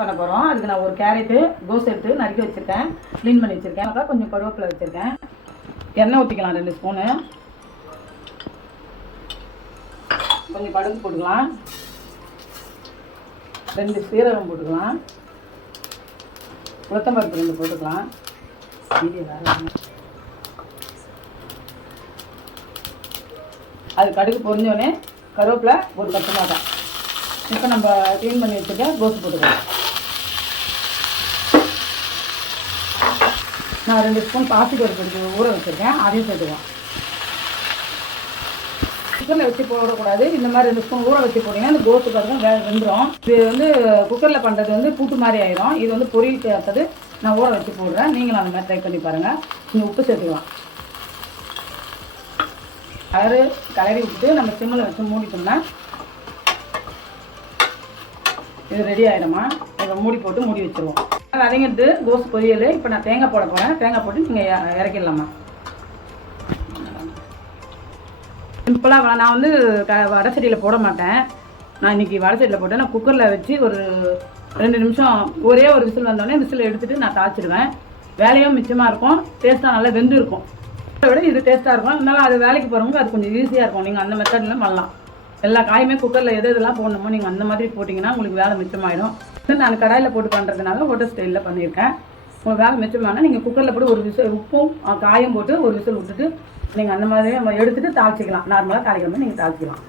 பண்ண போகிறோம். அதுக்கு நான் ஒரு கேரட்டு கோஸ் எடுத்து நறுக்கி வச்சுருக்கேன், க்ளீன் பண்ணி வச்சுருக்கேன். அப்புறம் கொஞ்சம் கருவேப்பிலை வச்சுருக்கேன். எண்ணெய் ஊற்றிக்கலாம் 2 ஸ்பூனு. கொஞ்சம் கடுகு போட்டுக்கலாம், 2 சீரகம் போட்டுக்கலாம், உளுத்தம்பருப்பு 2 போட்டுக்கலாம். அது கடுகு பொரிஞ்சோடனே கருவேப்பிலை ஒரு பச்சை மிளகாய். இப்போ நம்ம க்ளீன் பண்ணி வச்சுருக்க கோஸ் போட்டுக்கலாம். நான் 2 ஸ்பூன் பாசிப்பருப்பு ஊற வச்சுருக்கேன், அதையும் சேர்த்துக்கலாம். குக்கரில் வச்சு போடக்கூடாது, இந்த மாதிரி 2 ஸ்பூன் ஊற வச்சு போட்டிங்கன்னா இந்த கோஸு பாருங்க வெந்துடும். இது குக்கரில் பண்ணுறது பூட்டு மாதிரி ஆயிரும். இது பொரியல் சேர்த்தது நான் ஊற வச்சு போடுறேன். நீங்களும் அந்த மாதிரி ட்ரை பண்ணி பாருங்கள். நீங்கள் உப்பு சேர்த்துக்கலாம். கலரி விட்டு நம்ம சிம்மில் வச்சு மூடிட்டோம்னா இது ரெடி ஆகிடுமா. இதை மூடி போட்டு மூடி வச்சுருவோம். வதங்கிட்டு கோஸ் பொரியல். இப்போ நான் தேங்காய் போட போகிறேன். தேங்காய் போட்டு நீங்கள் இறக்கிடலாமா. சிம்பிளாக நான் வடசட்டியில் போட மாட்டேன். நான் இன்றைக்கி வடசட்டியில் போட்டேன். நான் குக்கரில் வச்சு ஒரு 2 நிமிஷம் ஒரே ஒரு விசில் வந்தோடனே விசில் எடுத்துகிட்டு நான் தாளிச்சிடுவேன். வேலையும் மிச்சமாக இருக்கும், டேஸ்ட்டாக நல்லா வெந்து இருக்கும். விட இது டேஸ்ட்டாக இருக்கும். அதனால அது வேலைக்கு போகிறவங்க அது கொஞ்சம் ஈஸியாக இருக்கும். நீங்கள் அந்த மெத்தட்லாம் பண்ணலாம். எல்லா காயுமே குக்கரில் எதெல்லாம் போடணுமோ நீங்கள் அந்த மாதிரி போட்டிங்கன்னா உங்களுக்கு வேலை மிச்சமாயிடும். நான் கடாயில் போட்டு பண்ணுறதுனால ஹோட்டல் ஸ்டைலில் பண்ணியிருக்கேன். உங்களுக்கு வேலை மிச்சமானால் நீங்கள் குக்கரில் போட்டு ஒரு விசில் உப்பும் காயும் போட்டு ஒரு விசில் விட்டுட்டு நீங்கள் அந்த மாதிரி எடுத்துகிட்டு தாளிச்சிக்கலாம். நார்மலாக தாளிக்கிற மாதிரி நீங்கள் தாளிச்சிக்கலாம்.